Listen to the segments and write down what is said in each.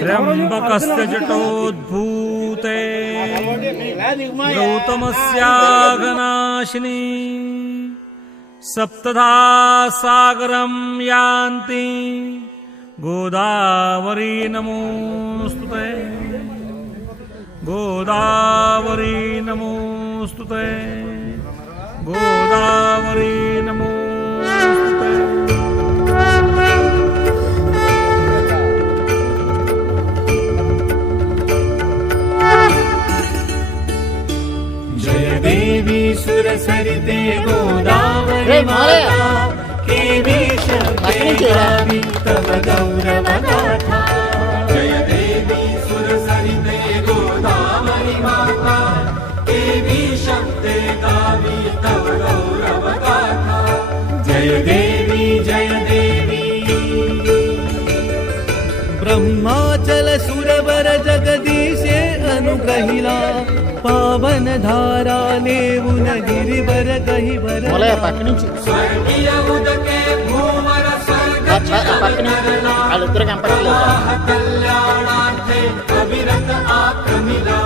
त्र्यंबकस्य जटोद्भूते गौतमस्याघनाशिनी सप्तधा सागरं यान्ति गोदावरी नमोस्तुते गोदावरी नमोस्तुते गोदावरी नमोस्तुते। जय देवी सुरसरिते गोदावरी माता केवी शब्दे गावि तव गौरव गाथा। जय देवी सुरसरिते गोदावरी माता केवी शब्दे गावि तव गौरव गाथा। जय देवी जय देवी। ब्रह्माचल सुरवर जगदीशे अनुग्रहिला पावन धारा लेवुन गिरिवर गहिवर स्वर्गीय उदके भूवर स्वर्ग कल्याणार्थे अविरत आक्रमिला।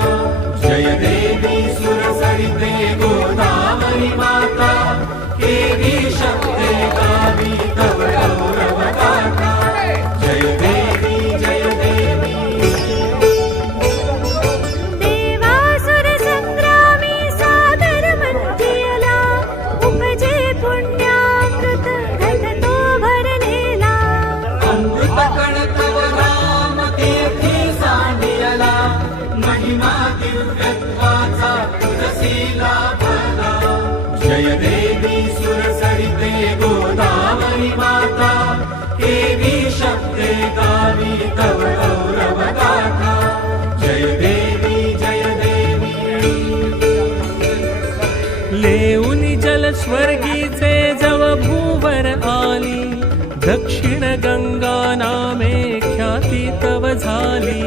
जय देवी सुरसरिते गोदावरी माता केवी शब्दे गावि तव गौरव गाथा। जय देवी जय देवी। देवासुर संग्रामी सागर मंथियला उपजे पुण्यामृत घटतो भरलेला। अमृत कण तव राम तीर्थी सांडियला महिमा दिव्यत्वाचा तुझसीला भरला। जय देवी सुरसरिते गोदावरी माता केवी शब्दे गावि तव गौरव गाथा। जय देवी जय देवी। लेऊनी जल स्वर्गीचे जव भूवर आली दक्षिण गंगा नामे ख्याती तव झाली।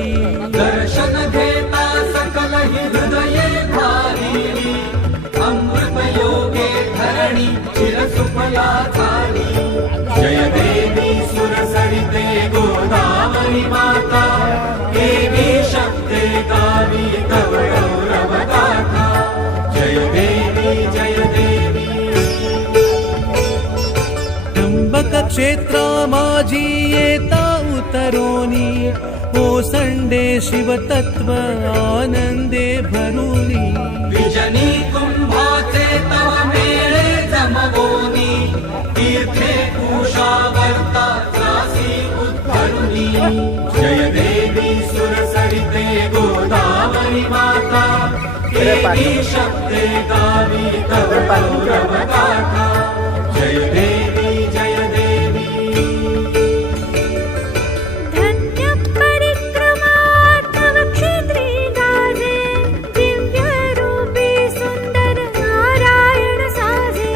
दर्शन घेता सकल हृदये भारिली अमृत योगे धरणी चिरसुफला झाली। जय देवी सुरसरिते गोदावरी माता केवी शब्दे गावि तव गौरव गाथा। जय देवी जय देवी। त्र्यंबक क्षेत्रा माझी येता उतरोनी ओसंडे शिवतत्व आनंदे भरुनी। विजनी कुंभाचे तव मेळे जमवोनी तीर्थे कुशावर्ता त्रासी उद्धरुनी। जय देवी सुरसरिते गोदावरी माता केवी शब्दे गावि तव गौरव गाथा। जय देवी जय देवी। धन्य परिक्रमा तव क्षेत्री गाजे दिव्य रूपी सुंदर नारायण साजे।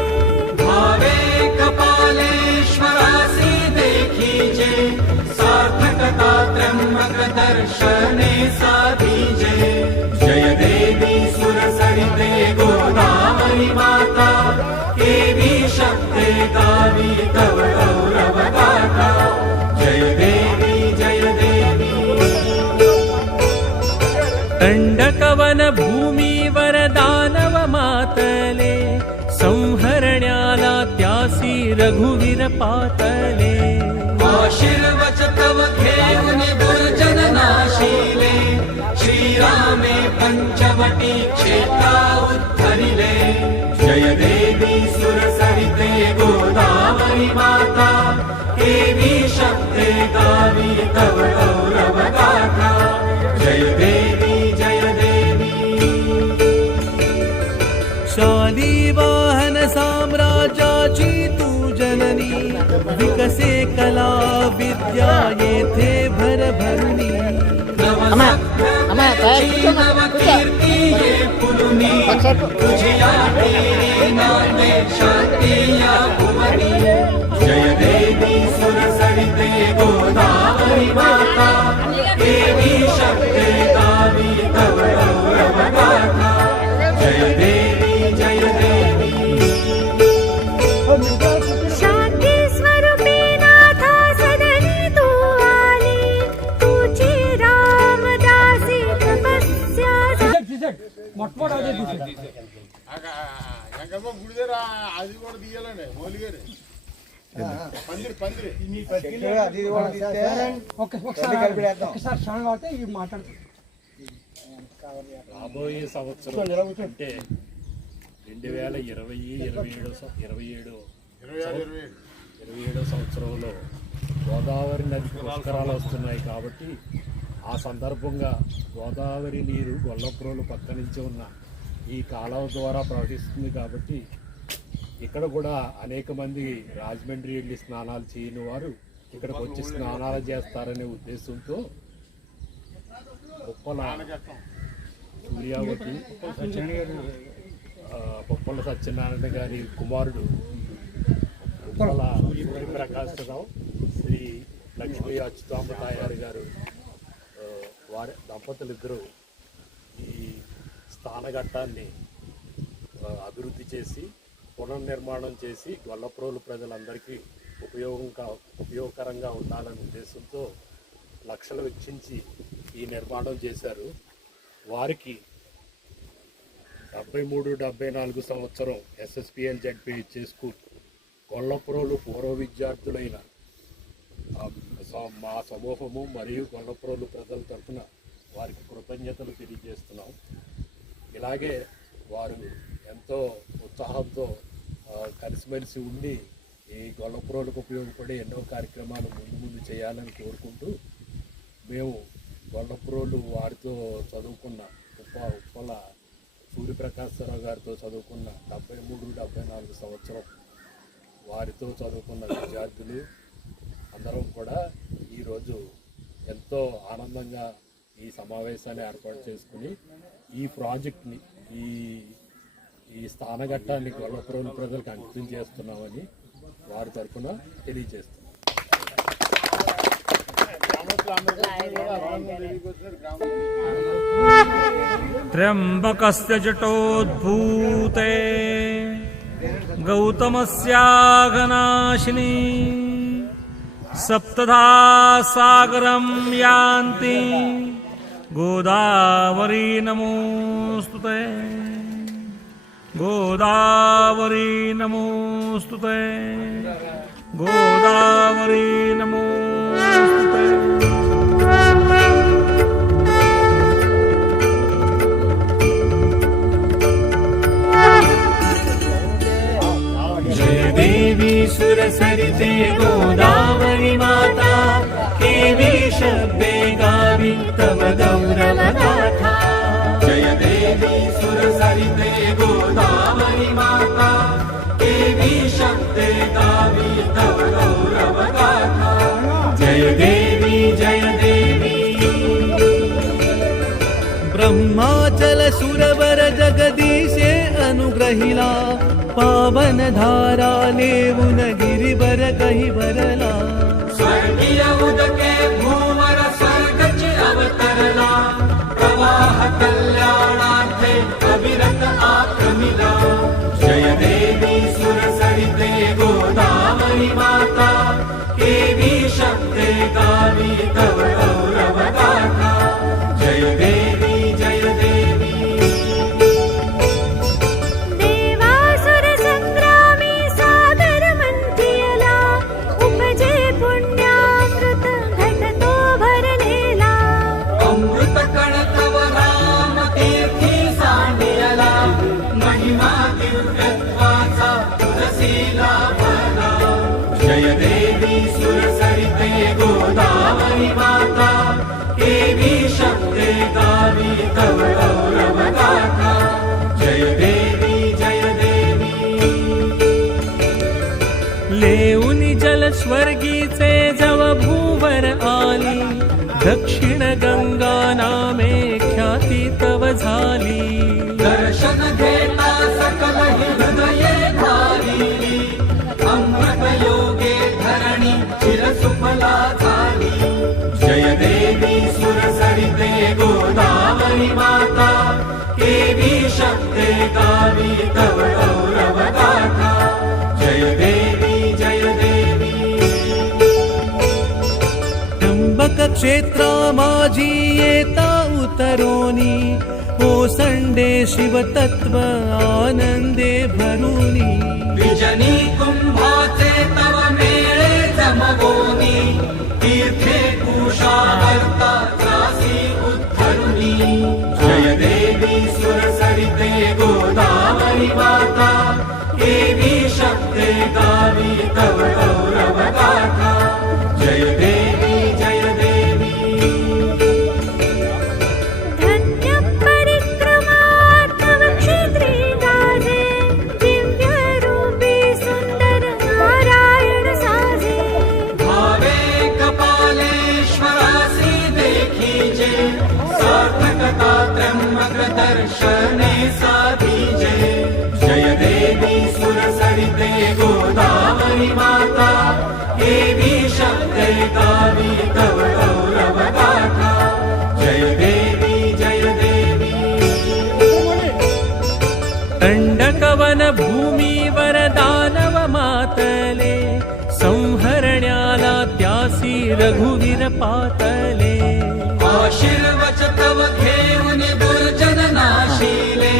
भावे कपालेश्वरासी देखीजे सार्थकता त्र्यंबक दर्शने साधीजे। जय देवी सुरसरिते गोदावरी माता केवी शब्दे गावि तव गौरव गाथा। जय देवी जय देवी। दंडकवन भूमीवर दानव मातले संहरण्याला त्यासी रघुवीर पातले। आशीर्वच तव घेऊन दुर्जन नाशिले श्रीरामे पंचवटी क्षेत्रा उद्धरिले। जय देवी सुरसरिते गोदावरी माता केवी शब्दे गावि तव गौरव गाथा। जय देवी जय देवी। शाली वाहन साम्राज्याची तू जननी विकसे कला विद्या येथे भरभरुनी। नवकीर्ती ये पुरुनी तुझिया नामे शांती या भुवनी। जय देवी सुरसरिते गोदावरी माता केवी शब्दे गावि तव गौरव गाथा। जय देवी जय देवी। शांती स्वरूपी नाथा सदनी तू అది కూడా తీయాలండి మౌలి గారు పందిరి పందిరి ఒకసారి క్షణం కాబట్టి ఇవి మాట్లాడుతుంది. రాబోయే సంవత్సరం అంటే 2027 సంవత్సరంలో గోదావరి నది పుష్కరాలు వస్తున్నాయి కాబట్టి ఆ సందర్భంగా గోదావరి నీరు గొల్లప్రోలు పక్క నుంచి ఉన్న ఈ కాలువ ద్వారా ప్రవహిస్తుంది కాబట్టి ఇక్కడ కూడా అనేక మంది రాజమండ్రి వెళ్ళి స్నానాలు చేయని వారు ఇక్కడికి వచ్చి స్నానాలు చేస్తారనే ఉద్దేశంతో ఉప్పల సూర్యావతి పొప్పల సత్యనారాయణ గారి కుమారుడు ఉప్పల సూర్యప్రకాశరావు శ్రీ లక్ష్మీ అచ్యుతాంబ తాయారు గారు వారి దంపతులిద్దరూ ఈ స్థానఘట్టాన్ని అభివృద్ధి చేసి పునర్నిర్మాణం చేసి గొల్లప్రోలు ప్రజలందరికీ ఉపయోగకరంగా ఉండాలనే ఉద్దేశంతో లక్షలు వెచ్చించి ఈ నిర్మాణం చేశారు. వారికి 73-74 సంవత్సరం ఎస్ఎస్పిఎల్ జెడ్పిహెచ్ఎస్ స్కూల్ గొల్లప్రోలు పూర్వ విద్యార్థులైన మా సమూహము మరియు గొల్లప్రోలు ప్రజల తరఫున వారికి కృతజ్ఞతలు తెలియజేస్తున్నాం. ఇలాగే వారు ఎంతో ఉత్సాహంతో కలిసిమెలిసి ఉండి ఈ గొల్లప్రోలకు ఉపయోగపడే ఎన్నో కార్యక్రమాలు ముందు చేయాలని కోరుకుంటూ మేము గొల్లప్రోలు వారితో చదువుకున్న ఉప్పల సూర్యప్రకాశరావు గారితో చదువుకున్న 73-74 సంవత్సరం వారితో చదువుకున్న విద్యార్థులు అందరం కూడా ఈరోజు ఎంతో ఆనందంగా ఈ సమావేశాన్ని ఏర్పాటు చేసుకుని ఈ ప్రాజెక్ట్ని ఈ స్థానఘట్టాన్ని గొల్లప్రోలు ప్రజలకు అంకితం చేస్తున్నామని వారి తరఫున తెలియజేస్తున్నాం. त्र्यंबकस्य जटोद्भूते गौतमस्याघनाशिनी सप्तधा सागरं यान्ति गोदावरी नमोस्तुते गोदावरी नमोस्तुते गोदावरी नमोस्तुते। जय देवी सुरसरिते गोदावरी माता केवी शब्दे गावि तव गौरव गाथा। जय देवी सुरसरिते गोदावरी माता केवी शब्दे गावि तव गौरव गाथा। जय देवी जय देवी। ब्रह्माचल सुरवर जगदीशे अनुग्रहिला पावन धारा लेवुन गिरिवर कहि बरला। स्वर्गीय उदके भूवर स्वर्गच अवतरला प्रवाह कल्याणार्थे अविरत आक्रमिला। जय देवी सुरसरिते गोदावरी माता केवी शब्दे गावि तव गौरव गाथा। जय देवी जय देवी। देवासुर संग्रामी सागर मंथियला उपजे पुण्यामृत घटतो भरलेला। अमृत कण तव राम तीर्थी सांडियला महिमा दिव्यत्वाचा तुलसीला भरला। जय देवी सुरसरिते गोदावरी माता केवी शब्दे गावि तव गौरव गाथा। जय देवी जय देवी। लेऊनी जल स्वर्गीचे जव भूवर आली दक्षिण गंगा नामे ख्याती तव झाली। दर्शन घेता सकल हृदये धारिली अमृत योगे धरणी चिरसुफला झाली। जय देवी सुरसरिते गोदावरी माता केवी शब्दे गावि तव गौरव गाथा। जय देवी जय देवी। त्र्यंबक क्षेत्रा माझी येता उत तरोनी ओसंडे शिवतत्व आनंदे भरुनी विजनी कुंभाचे तव मेळे जमवोनी तीर्थे कुशावर्ता त्रासी उद्धरुनी जय देवी सुरसरिते गोदावरी माता देवी शक्ते गावी तव गौरव गाथा जय देवी जय देवी धन्य परिक्रमा तव क्षेत्री गाजे दिव्यरूपी सुंदर नारायण साजे भावे कपालेश्वरासी देखीजे सार्थकता त्र्यंबक दर्शने साधीजे जय देवी सुरसरिते गोदावरी माता देवी शक्ते गावी तव गौरव गाथा जय देवी जय देवी दंडकवन भूमीवर दानव मातले संहरण्याला त्यासी रघुवीर पातले आशीर्वच तव घेऊन दुर्जन नाशिले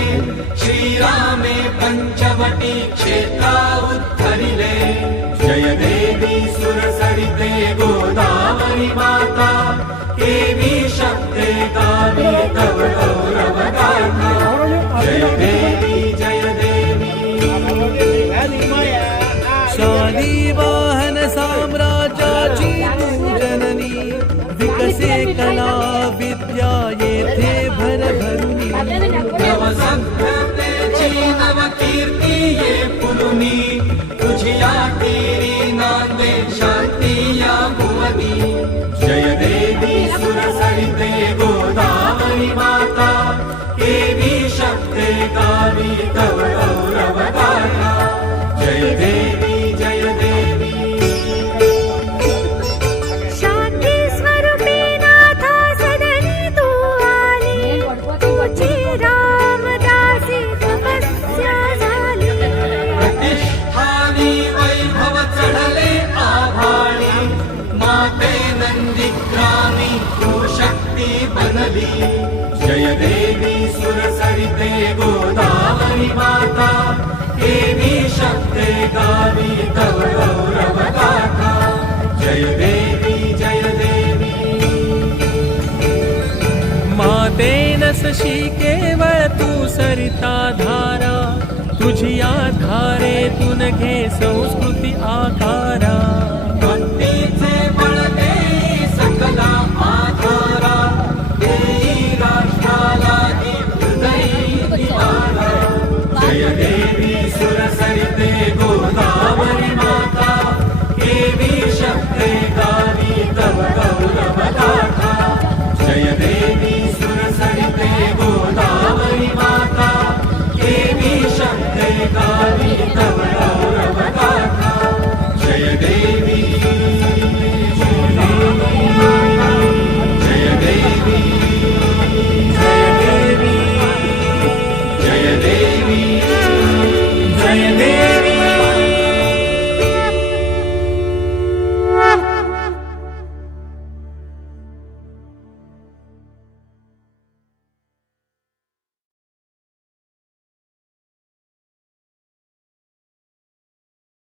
श्रीरामे पंचवटी क्षेत्रा उद्धरिले जय देवी सुरसरिते गोदावरी माता देवी शक्ते गावी तव गौरव गाथा जय देवी जय देवी शालिवाहन साम्राज्याची तू जननी विकसे कला विद्या येथे भरभरुनी नव संभ्रमेची नव कीर्ती ये पुरुनी तुझिया तेरी नांदे शांती या भुवनी जय देवी सुरसरिते गोदावरी माता देवी शक्ते गावी तव गौरव गाथा जय देवी जय देवी शांती स्वरूपी नाथा सदनी तू आली तुझी रामदासी तपस्या झाली प्रतिष्ठानी वैभव चढले आभाळी माते नंदीग्रामी तू शक्ती बनली जय देवी सुरसरिते गोदावरी माता देवी शक्ते गावी तव गौरव गाथा जय देवी जय देवी मातेनसशी केवळ तू सरिता धारा तुझी आधारे तुन घे संस्कृती आकारा